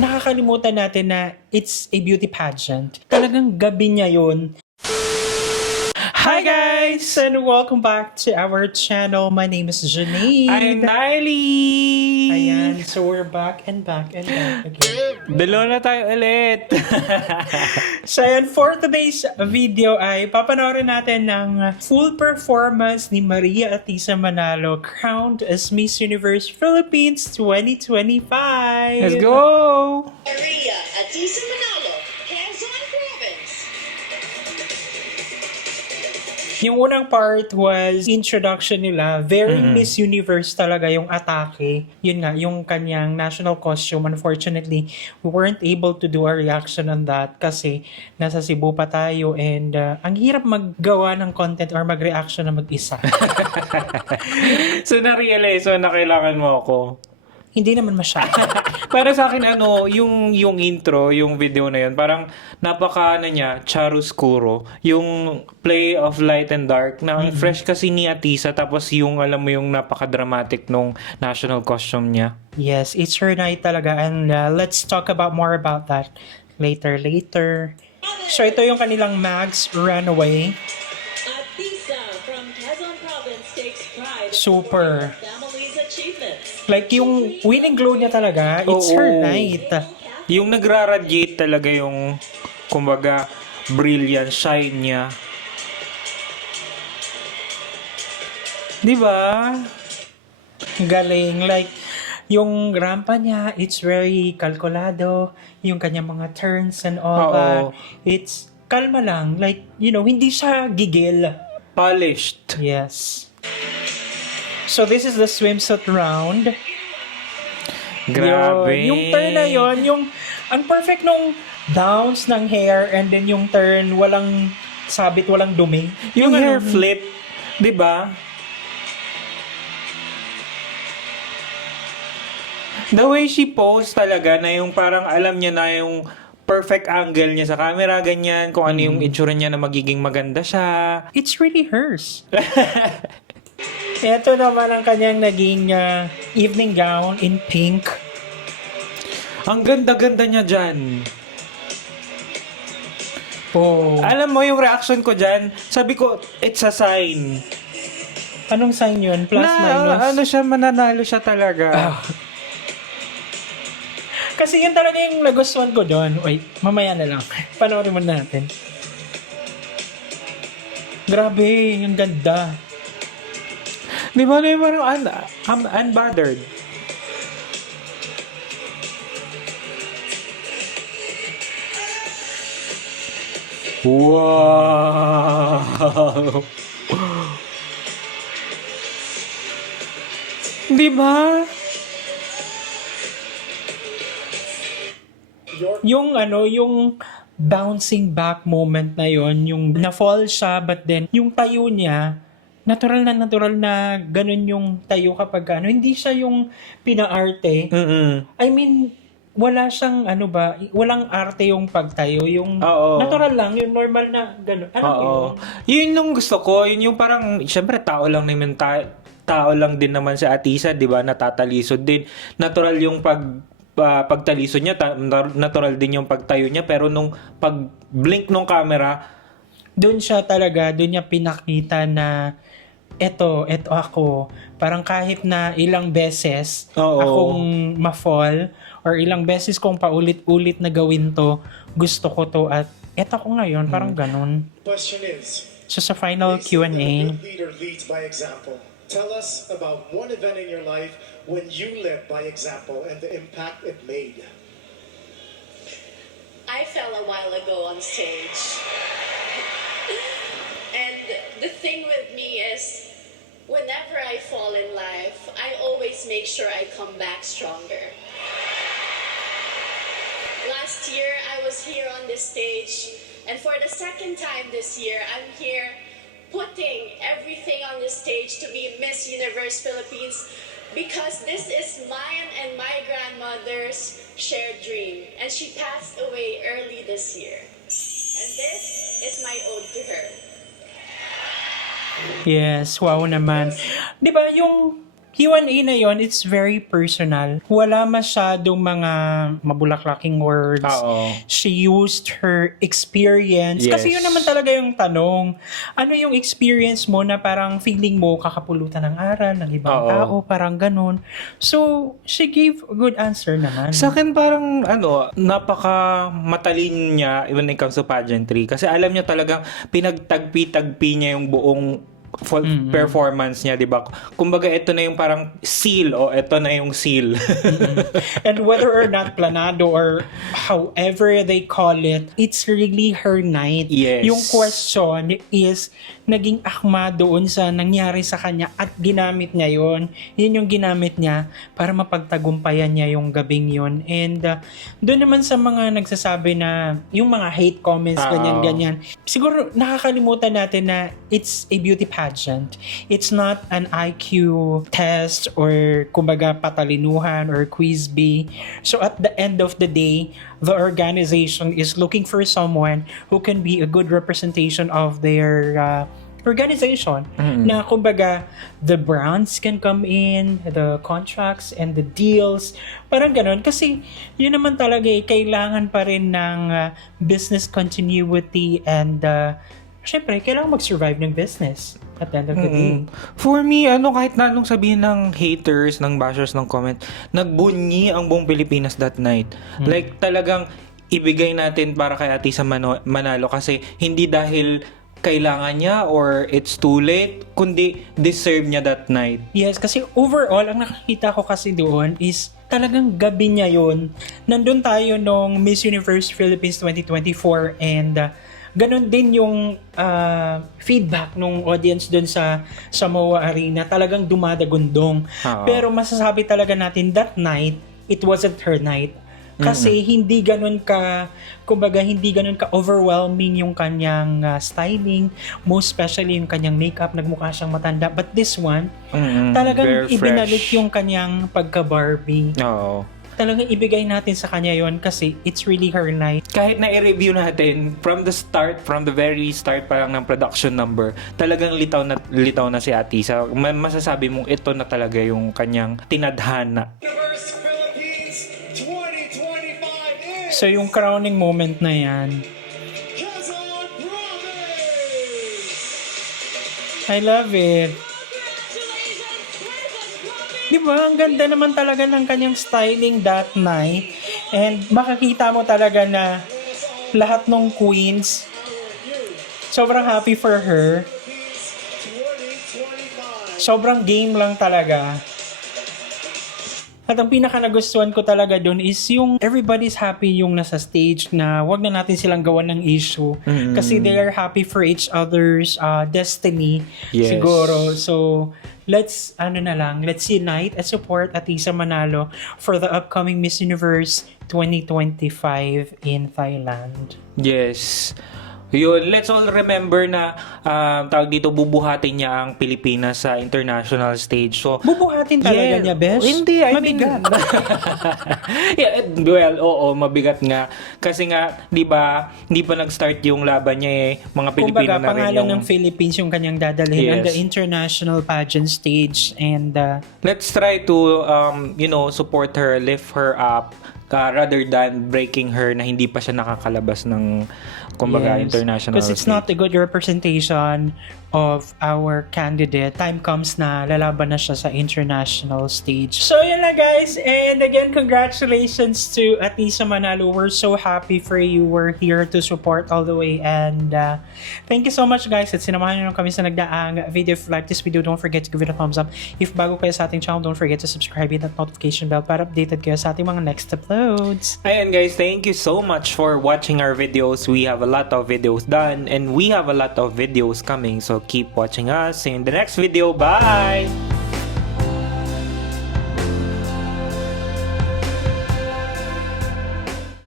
nakakalimutan natin na it's a beauty pageant. Talagang gabi niya yun. Hi guys! And welcome back to our channel. My name is Janaid. I'm Niley! Ayan, so we're back and back and back again. Dalawa na tayo ulit! So ayan, for today's video ay papanoorin natin ng full performance ni Maria Atisa Manalo, crowned as Miss Universe Philippines 2025. Let's go! Maria Atisa Manalo, Quezon Province. Yung unang part was introduction nila. Very Miss Universe talaga yung atake. Yun nga, yung kanyang national costume. Unfortunately, we weren't able to do a reaction on that kasi nasa Cebu pa tayo and ang hirap maggawa ng content or mag-reaction na mag-isa. So na-realize mo na kailangan mo ako. Hindi naman masyado. Para sa akin, yung intro, yung video na yun, parang napaka, chiaroscuro. Yung play of light and dark, na ang fresh kasi ni Atisa, tapos yung, alam mo, yung napaka-dramatic nung national costume niya. Yes, it's her night talaga and let's talk about more about that later. So ito yung kanilang Mags Runaway. Atisa from Quezon Province takes pride Super. in her family's achievements. Like yung winning glow niya talaga, it's her Oo. night. Yung nagra-radiate talaga yung, kumbaga, brilliant shine niya. Di ba? Galing. Like, yung rampa niya, it's very kalkulado. Yung kanyang mga turns and all Oo. that. It's kalma lang. Like, hindi siya gigil. Polished. Yes. So, this is the swimsuit round. Grabe. Yung turn na yon, ang perfect nung downs ng hair and then yung turn, walang sabit, walang dumi. Yung hair flip, di ba? The way she posed talaga na yung parang alam niya na yung perfect angle niya sa camera, ganyan, kung ano yung itsura niya na magiging maganda siya. It's really hers. Ito naman ang kanyang naging evening gown in pink. Ang ganda-ganda niya dyan. Oh. Alam mo yung reaction ko dyan, sabi ko, it's a sign. Anong sign yun? Plus, minus? Ano siya, mananalo siya talaga. Kasi yun talaga yung nagustuhan ko doon. Wait, mamaya na lang. Panoorin mo natin. Grabe, yung ganda. Di ba na yung parang unbothered? Wow! Di ba? Yung bouncing back moment na yon, yung na-fall siya but then yung tayo niya, natural na ganun yung tayo kapag hindi siya yung pinaarte. I mean, wala siyang walang arte yung pagtayo, yung Oo. natural lang, yung normal na ganun. Oo. Yun yung gusto ko, yun yung parang, syempre tao lang din naman si Atisa, di ba? Natatalisod din. Natural yung pagtalisod niya, natural din yung pagtayo niya, pero nung pag-blink ng camera, doon niya pinakita na eto ako. Parang kahit na ilang beses Oo. akong ma-fall or ilang beses kong paulit-ulit na gawin to, gusto ko to at eto ko ngayon, parang ganun. Question is, So sa final they say that a Q&A, good leader leads by example. Tell us about one event in your life when you led by example and the impact it made. I fell a while ago on stage. And the thing with me is, whenever I fall in life, I always make sure I come back stronger. Last year, I was here on this stage, and for the second time this year, I'm here putting everything on the stage to be Miss Universe Philippines because this is mine and my grandmother's shared dream, and she passed away early this year. And this is my ode to her. yes, wow naman. 'Di ba yung Q&A na yon, it's very personal. Wala masyadong mga mabulaklaking words. Oo. She used her experience. Yes. Kasi yun naman talaga yung tanong. Ano yung experience mo na parang feeling mo kakapulutan ng aral ng ibang Oo. tao, parang ganun. So, she gave a good answer naman. Sa akin parang napaka matalino niya when it comes to pageantry kasi alam niya talagang pinagtagpi-tagpi niya yung buong performance niya, 'di ba? Kumbaga ito na yung parang seal o ito na yung seal. And whether or not planado or however they call it, it's really her night. Yes. Yung question is naging akma doon sa nangyari sa kanya at ginamit niya yon. Yun yung ginamit niya para mapagtagumpayan niya yung gabing yun. And doon naman sa mga nagsasabi na yung mga hate comments, ganyan-ganyan. Siguro nakakalimutan natin na it's a beauty pageant. It's not an IQ test or kumbaga patalinuhan or quiz bee. So at the end of the day, the organization is looking for someone who can be a good representation of their organization. Na kumbaga the brands can come in, the contracts and the deals, parang ganun. Kasi yun naman talaga kailangan pa rin ng business continuity and syempre, kailangan mag-survive ng business at the end of the day. For me, kahit na anong sabihin ng haters, ng bashers, ng comment, nagbunyi ang buong Pilipinas that night. Like, talagang ibigay natin para kay Atisa Manalo kasi hindi dahil kailangan niya or it's too late, kundi deserve niya that night. Yes, kasi overall, ang nakikita ko kasi doon is talagang gabi niya yun. Nandun tayo nung Miss Universe Philippines 2024 and ganun din yung feedback nung audience dun sa MOA Arena. Talagang dumadagundong. Pero masasabi talaga natin that night, it wasn't her night. Kasi hindi ganun ka, kumbaga hindi ganun ka overwhelming yung kanyang styling, most especially yung kanyang makeup, nagmukha siyang matanda. But this one, talagang Very ibinalik fresh. yung kanyang pagka-Barbie. Oo. Talagang ibigay natin sa kanya yon kasi it's really her night. Kahit na i-review natin from the very start pa lang ng production number, talagang litaw na si Atisa. Masasabi mong ito na talaga yung kanyang tinadhana. Universe Philippines 2025 is So yung crowning moment na yan, Quezon Province! I love it. Di ba? Ang ganda naman talaga ng kanyang styling that night. And makakita mo talaga na lahat ng queens, sobrang happy for her. 2025. Sobrang game lang talaga. At ang pinaka nagustuhan ko talaga dun is yung everybody's happy yung nasa stage na wag na natin silang gawan ng issue. Kasi they are happy for each other's destiny. Yes. Siguro. So, let's unite and support Atisa Manalo for the upcoming Miss Universe 2025 in Thailand. Yes. Yun, let's all remember na tawag dito, bubuhatin niya ang Pilipinas sa international stage. So, Bubuhatin talaga niya, Besh? Hindi, I mean, Mabigat. yeah, well, oo, mabigat nga. Kasi nga, di ba, hindi pa nag-start yung laban niya Mga Pilipino Kumbaga, na rin pangalan yung... ng Philippines yung kanyang dadalhin on Yes. the international pageant stage. And Let's try to, support her, lift her up, rather than breaking her na hindi pa siya nakakalabas ng, kumbaga, yes, international because it's stage. not a good representation of our candidate. Time comes na lalaban na siya sa international stage. So yun na guys, and again, congratulations to Atisa Manalo. We're so happy for you. We're here to support all the way, and thank you so much guys at sinamahan nyo kami sa nagdaang video. If you like this video, don't forget to give it a thumbs up. If bago kayo sa ating channel, don't forget to subscribe, hit that notification bell para updated kayo sa ating mga next uploads. Ayan guys, thank you so much for watching our videos. We have a lot of videos done and we have a lot of videos coming. So keep watching us. See you in the next video. Bye!